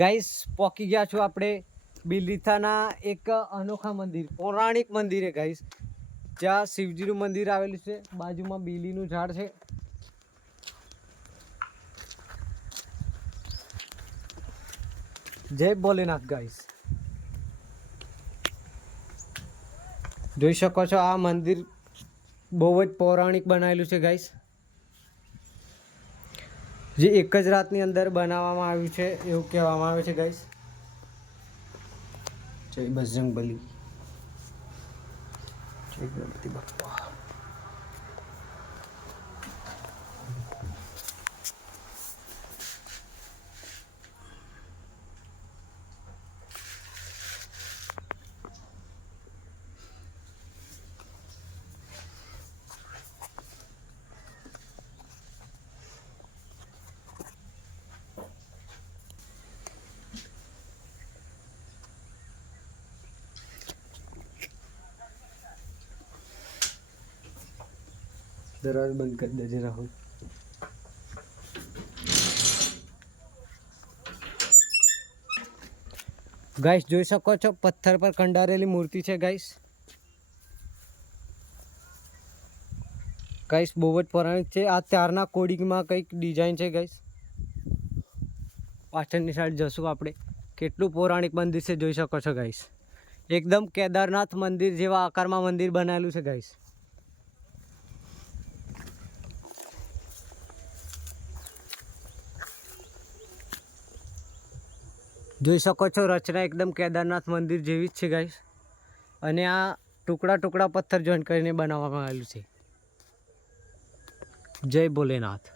Guys પહોંચી ગયા છો આપણે બિલીથાના એક અનોખા મંદિર, પૌરાણિક મંદિર છે ગાઈસ, જ્યાં શિવજીનું મંદિર આવેલું છે, બાજુમાં બીલીનું ઝાડ છે. જય ભોલેનાથ ગાઈસ. જોઈ શકો છો આ મંદિર બહુ જ પૌરાણિક બનાવેલું છે ગાઈસ, જે એક જ રાતની અંદર બનાવવામાં આવ્યું છે એવું કહેવામાં આવે છે ગાઈસ. જય બજરંગબલી, જય ગણપતિ બાપ્પા. दरवाजा बंद कर दीजिए राहुल. गाइस જોઈ શકો છો પથ્થર પર કંડારેલી મૂર્તિ છે ગાઈસ. ગાઈસ બહુ જ પૌરાણિક છે. આ ત્યારના કોડિંગમાં કંઈક ડિઝાઇન છે ગાઈસ. પાછળની સાઈડ જશું આપણે. કેટલું પૌરાણિક મંદિર છે જોઈ શકો છો ગાઈસ. એકદમ કેદારનાથ મંદિર જેવા આકારમાં મંદિર બનાવેલું છે ગાઈસ. જોઈ શકો છો રચના એકદમ કેદારનાથ મંદિર જેવી જ છે ગાઈસ. અને આ ટુકડા ટુકડા પથ્થર જોઈન્ટ કરીને બનાવવામાં આવેલું છે. જય ભોલેનાથ.